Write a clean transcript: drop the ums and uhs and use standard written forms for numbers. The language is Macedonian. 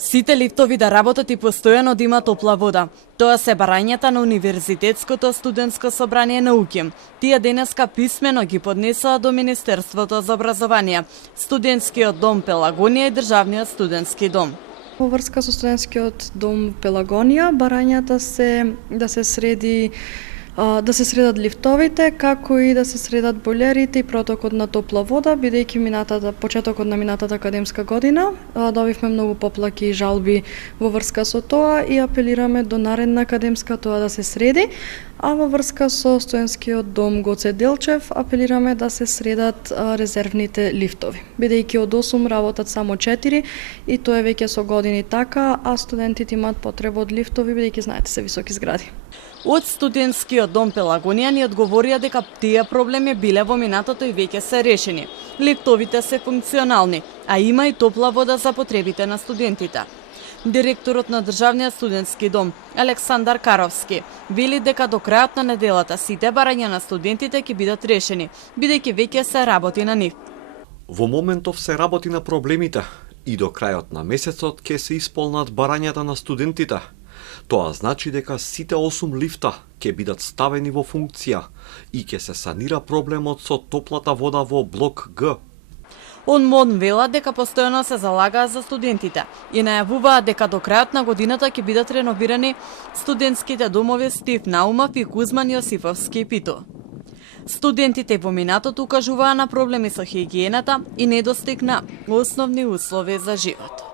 Сите лифтови да работат и постојано да има топла вода. Тоа се барањата на Универзитетското студентско собрание на УКИМ. Тие денеска писмено ги поднесоа до Министерството за образование, Студентскиот дом Пелагонија и Државниот студентски дом. Во врска со студентскиот дом Пелагонија, барањата се да се средат лифтовите, како и да се средат бойлерите и протокот на топла вода, бидејќи почетокот на минатата академска година добивме многу поплаки и жалби во врска со тоа и апелираме до наредна академска тоа да се среди, а во врска со студентскиот дом Гоце Делчев апелираме да се средат резервните лифтови, бидејќи од 8 работат само 4 и тоа е веќе со години така, а студентите имаат потреба од лифтови бидејќи знаете се високи згради. Од Студентскиот дом Пелагонија ни одговорија дека тие проблеми биле во минатото и веќе се решени. Лифтовите се функционални, а има и топла вода за потребите на студентите. Директорот на Државниот студентски дом, Александар Каровски, вели дека до крајот на неделата сите барања на студентите ќе бидат решени, бидејќи веќе се работи на нив. Во моментов се работи на проблемите и до крајот на месецот ќе се исполнат барањата на студентите. Тоа значи дека сите 8 лифта ќе бидат ставени во функција и ќе се санира проблемот со топлата вода во блок Г. ОНМОН вела дека постојано се залагаа за студентите и најавуваа дека до крајот на годината ќе бидат реновирани студентските домови Стив Наумов и Кузман Јосифовски Питу. Студентите во минатото укажуваа на проблеми со хигиената и недостиг на основни услови за живот.